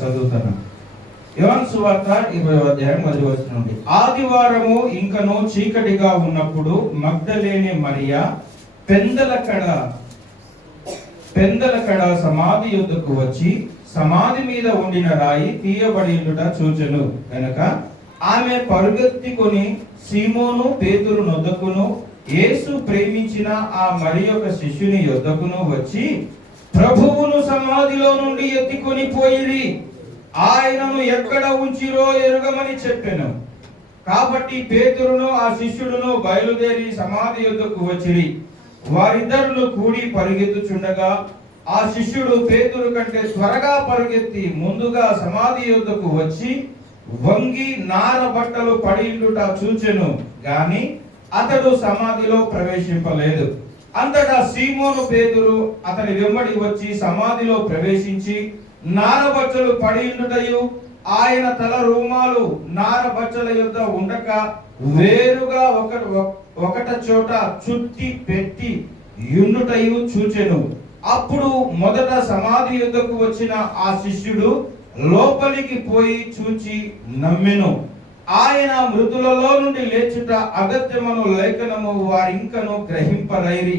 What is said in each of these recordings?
చదువుతాను. యోహాను సువార్త 20వ అధ్యాయం 1వ వచనం నుండి. ఆదివారము ఇంకను చీకటిగా ఉన్నప్పుడు మగ్దలేనే మరియా పెందలకడ సమాధి యొద్దకు వచ్చి సమాధి మీద ఉండిన రాయి తీయబడియుట చూచెను గనక ఆమె పరుగెత్తుకొని సీమోను పేతురు నొద్దకును యేసు ప్రేమించిన ఆ మరి యొక్క శిష్యుని యొద్దకును వచ్చి ప్రభువును సమాధిలో నుండి ఎత్తుకొని పోయిరి, ఆయనను ఎక్కడ ఉంచిరో ఎరుగమని చెప్పెను. కాబట్టి పేతురును ఆ శిష్యుడును బయలుదేరి సమాధి యొద్దకు వచ్చిరి. వారిద్దరును కూడి పరిగెత్తుచుండగా ఆ శిష్యుడు పేతురు కంటే త్వరగా పరుగెత్తి ముందుగా సమాధి యొద్దకు వచ్చి వంగి నార బట్టలు పడియుట చూచెను గాని అతడు సమాధిలో ప్రవేశింపలేదు. అంతటా సీమోను పేతురు అతని వెంబడి వచ్చి సమాధిలో ప్రవేశించి నారబచ్చలు పడియుటయు ఆయన తల రూమాలు నారబచ్చల యొద్ద ఉండక వేరుగా ఒకట చోట చుట్టి పెట్టి యుండుటయు చూచెను. అప్పుడు మొదట సమాధి యొద్దకు వచ్చిన ఆ శిష్యుడు లోపలికి పోయి చూచి నమ్మెను. ఆయన మృతులలో నుండి లేచుట అగత్యమను లేఖనము వారింకను గ్రహింపరైరి.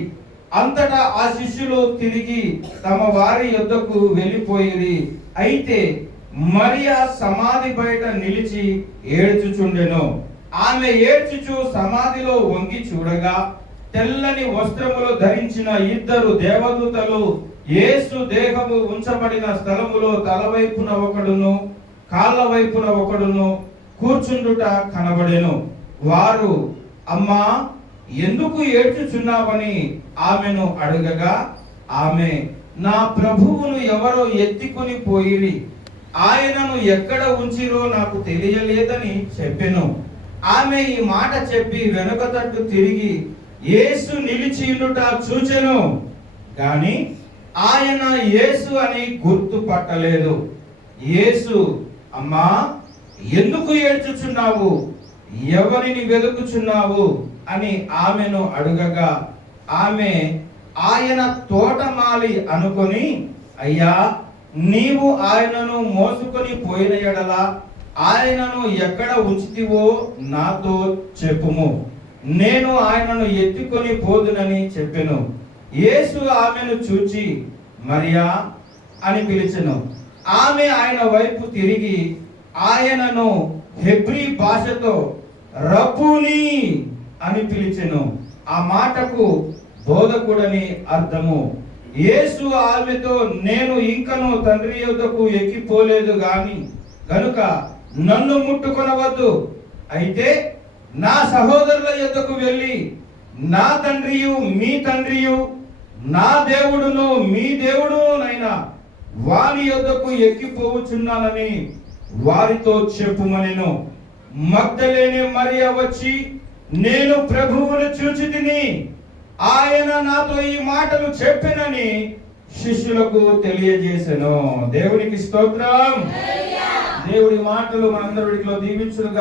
అంతటా ఆ శిష్యులు తిరిగి తమ వారి యొద్దకు వెళ్ళిపోయిరి. అయితే మరియా సమాధి బయట నిలిచి ఏడ్చుచుండెను. ఆమె ఏడ్చుచు సమాధిలో వంగి చూడగా తెల్లని వస్త్రములు ధరించిన ఇద్దరు దేవదూతలు యేసు దేహము ఉంచబడిన స్థలములో తలవైపున ఒకడును కాళ్ళ వైపున ఒకడును కూర్చుండుట కనబడెను. వారు, అమ్మా, ఎందుకు ఏడ్చుచున్నావని ఆమెను అడగగా ఆమె, నా ప్రభువును ఎవరో ఎత్తుకొని పోయిరి, ఆయనను ఎక్కడ ఉంచిరో నాకు తెలియలేదని చెప్పెను. ఆమె ఈ మాట చెప్పి వెనుక తట్టు తిరిగి యేసు నిలిచియుండుట చూచెను గాని ఆయన యేసు అని గుర్తుపట్టలేదు. యేసు, అమ్మా, ఎందుకు ఏడ్చుచున్నావు, ఎవరిని వెతుకుచున్నావు అని ఆమెను అడుగగా ఆమె ఆయన తోటమాలి అనుకొని, అయ్యా, నీవు ఆయనను మోసుకొని పోయిన ఎడల ఆయనను ఎక్కడ ఉంచితివో నాతో చెప్పుము, నేను ఆయనను ఎత్తుకొని పోదునని చెప్పెను. యేసు ఆమెను చూచి మరియా అని పిలిచెను. ఆమె ఆయన వైపు తిరిగి ఆయనను హెబ్రీ భాషతో రబ్బూని అని పిలిచెను. ఆ మాటకు బోధకుడని అర్థము. యేసు ఆమెతో, నేను ఇంకను తండ్రి యొద్దకు ఎక్కిపోలేదు గనుక నన్ను ముట్టుకొనవద్దు. అయితే నా సహోదరుల యొద్దకు వెళ్ళి నా తండ్రియు మీ తండ్రియు, నా దేవుడును మీ దేవుడునైనా వారి యొద్దకు ఎక్కిపోవచ్చున్నానని వారితో చెప్పుమనెను. మగ్దలేనే మరియా వచ్చి, నేను ప్రభువును చూచితిని, ఆయన నాతో ఈ మాటలు చెప్పెనని శిష్యులకు తెలియజేసెను. దేవునికి స్తోత్రం. దేవుడి మాటలు మనందరిలో దీవించును.